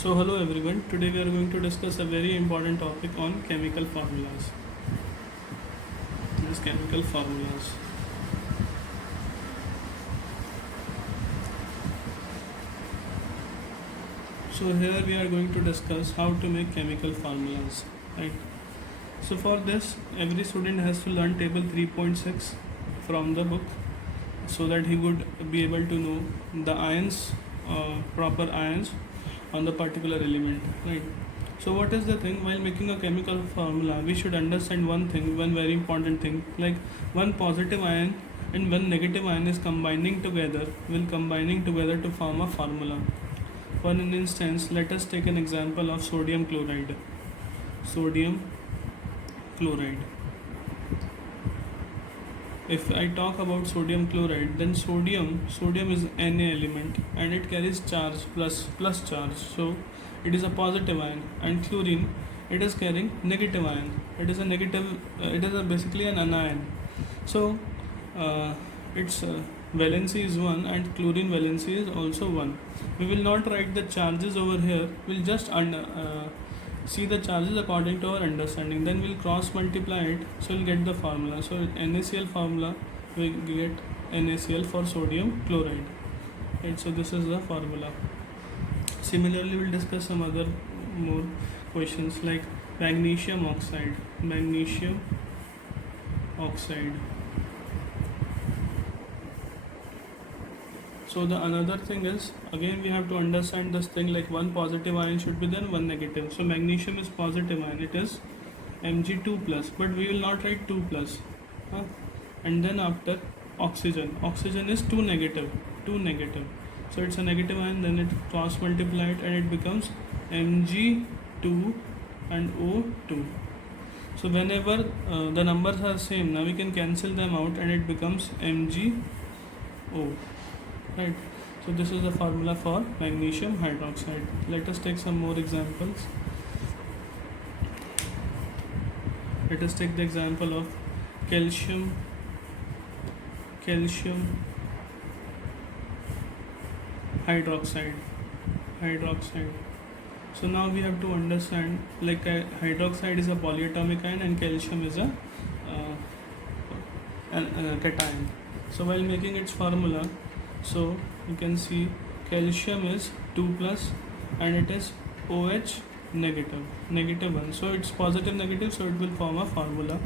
So hello everyone, today we are going to discuss a very important topic on chemical formulas. These chemical formulas. So here we are going to discuss how to make chemical formulas, right? So for this, every student has to learn table 3.6 from the book so that he would be able to know the ions, proper ions on the particular element, right? So what is the thing, while making a chemical formula we should understand one thing, one very important thing, like one positive ion and one negative ion is combining together to form a formula. For an instance, let us take an example of sodium chloride. Sodium chloride. If I talk about sodium chloride, then sodium is Na element and it carries charge, plus charge. So it is a positive ion, and chlorine, it is carrying negative ion. It is a negative. Basically an anion. So its valency is 1 and chlorine valency is also 1. We will not write the charges over here. We'll just see the charges according to our understanding, then we'll cross multiply it, so we'll get the formula. So NaCl formula, we get NaCl for sodium chloride, right? So this is the formula. Similarly, we'll discuss some other more questions like magnesium oxide. So the another thing is, again we have to understand this thing, like one positive ion should be there, one negative. So magnesium is positive ion, it is Mg2 plus, but we will not write 2 plus. And then after oxygen is 2 negative. So it's a negative ion, then it cross multiplied and it becomes Mg2 and O2. So whenever the numbers are same, now we can cancel them out and it becomes MgO. Right. So this is the formula for magnesium hydroxide. Let us take some more examples. Let us take the example of calcium hydroxide. So now we have to understand, like hydroxide is a polyatomic ion and calcium is a cation. So while making its formula, so you can see calcium is 2 plus and it is OH negative 1. So it's positive negative, so it will form a formula.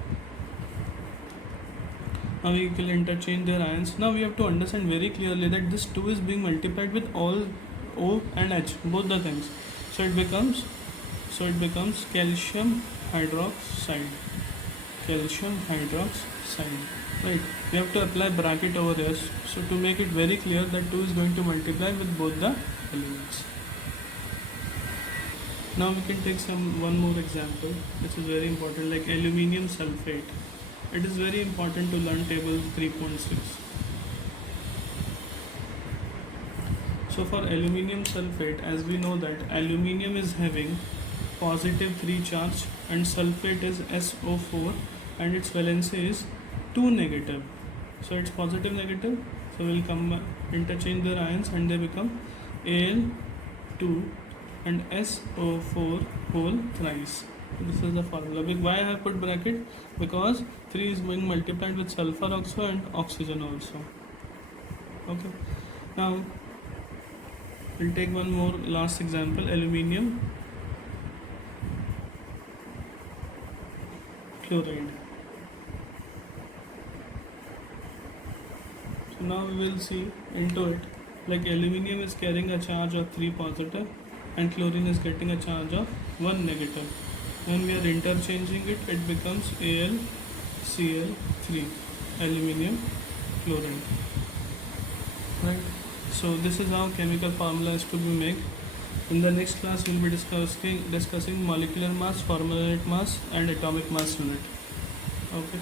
Now we will interchange their ions. Now we have to understand very clearly that this 2 is being multiplied with all O and H, both the things. So it becomes calcium hydroxide. Right, we have to apply bracket over here, so to make it very clear that 2 is going to multiply with both the elements. Now we can take one more example which is very important, like aluminium sulfate. It is very important to learn table 3.6. So for aluminium sulfate, as we know that aluminium is having positive 3 charge and sulfate is SO4 and its valency is 2 negative. So it's positive negative, so we'll interchange their ions and they become Al2 and SO4 whole thrice. So this is the formula. Why I have put bracket? Because 3 is being multiplied with sulfur also and oxygen also. Okay. Now we'll take one more last example, aluminium chloride. So now we will see into it, like aluminium is carrying a charge of 3 positive and chlorine is getting a charge of 1 negative. When we are interchanging it, it becomes AlCl3, aluminium chloride. Right. So this is how chemical formula is to be made. In the next class, we will be discussing molecular mass, formula unit mass, and atomic mass unit. Okay.